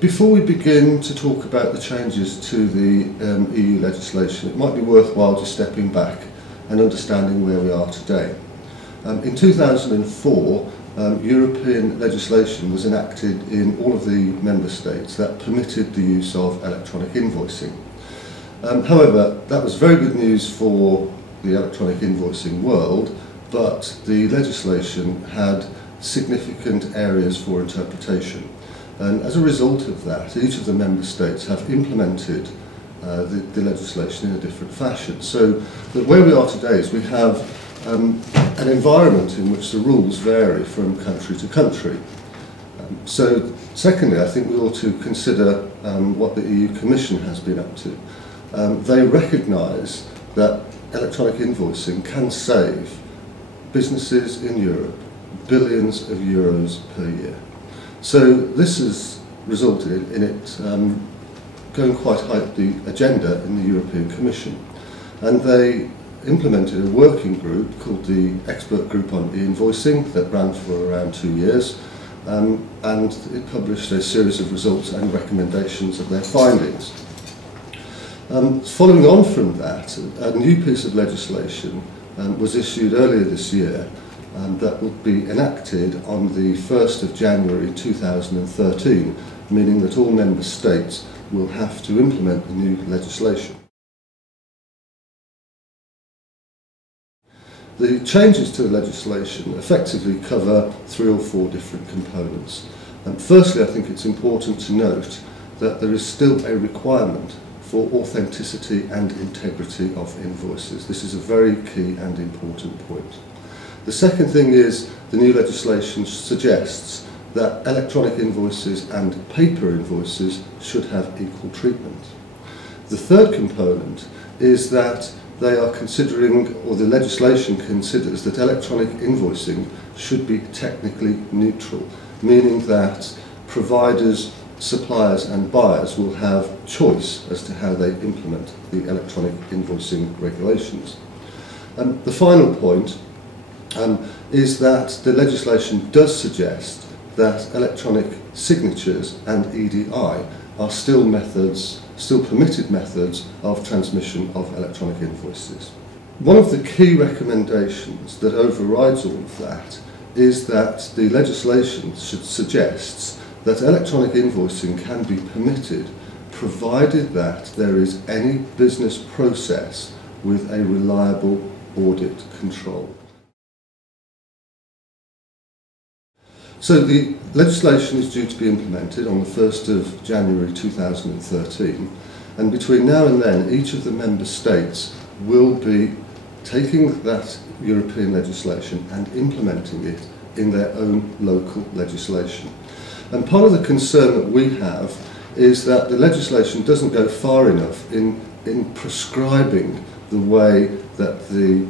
Before we begin to talk about the changes to the EU legislation, it might be worthwhile just stepping back and understanding where we are today. In 2004, European legislation was enacted in all of the member states that permitted the use of electronic invoicing. However, that was very good news for the electronic invoicing world, but the legislation had significant areas for interpretation. And as a result of that, each of the member states have implemented the legislation in a different fashion. So where we are today is we have an environment in which the rules vary from country to country. So secondly, I think we ought to consider what the EU Commission has been up to. They recognise that electronic invoicing can save businesses in Europe billions of euros per year. So this has resulted in it going quite high up the agenda in the European Commission. And they implemented a working group called the Expert Group on e-invoicing that ran for around 2 years, and it published a series of results and recommendations of their findings. Following on from that, a new piece of legislation was issued earlier this year that will be enacted on the 1st of January 2013, meaning that all member states will have to implement the new legislation. The changes to the legislation effectively cover 3 or 4 different components. Firstly, I think it's important to note that there is still a requirement for authenticity and integrity of invoices. This is a very key and important point. The second thing is the new legislation suggests that electronic invoices and paper invoices should have equal treatment. The third component is that they are considering, or the legislation considers, that electronic invoicing should be technically neutral, meaning that providers, suppliers and buyers will have choice as to how they implement the electronic invoicing regulations. The final point is that the legislation does suggest that electronic signatures and EDI are still permitted methods of transmission of electronic invoices. One of the key recommendations that overrides all of that is that the legislation suggests that electronic invoicing can be permitted provided that there is any business process with a reliable audit control. So the legislation is due to be implemented on the 1st of January 2013, and between now and then each of the member states will be taking that European legislation and implementing it in their own local legislation. And part of the concern that we have is that the legislation doesn't go far enough in prescribing the way that the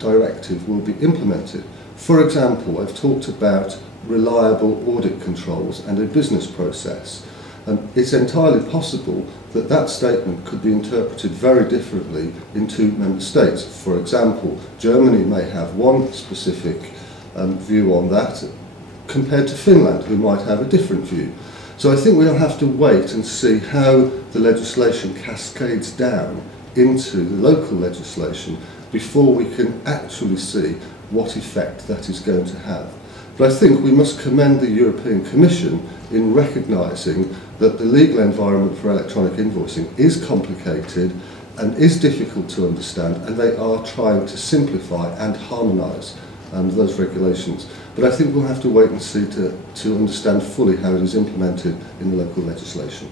directive will be implemented. For example, I've talked about reliable audit controls and a business process. It's entirely possible that that statement could be interpreted very differently in 2 member states. For example, Germany may have one specific view on that compared to Finland, who might have a different view. So I think we'll have to wait and see how the legislation cascades down into the local legislation before we can actually see what effect that is going to have. But I think we must commend the European Commission in recognising that the legal environment for electronic invoicing is complicated and is difficult to understand, and they are trying to simplify and harmonise those regulations. But I think we'll have to wait and see to understand fully how it is implemented in the local legislation.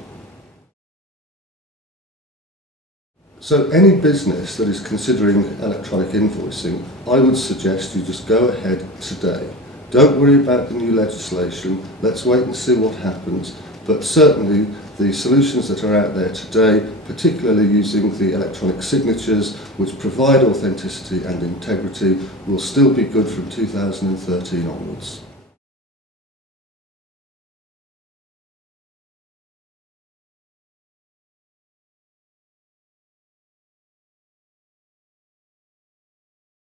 So any business that is considering electronic invoicing, I would suggest you just go ahead today. Don't worry about the new legislation, let's wait and see what happens, but certainly the solutions that are out there today, particularly using the electronic signatures which provide authenticity and integrity, will still be good from 2013 onwards.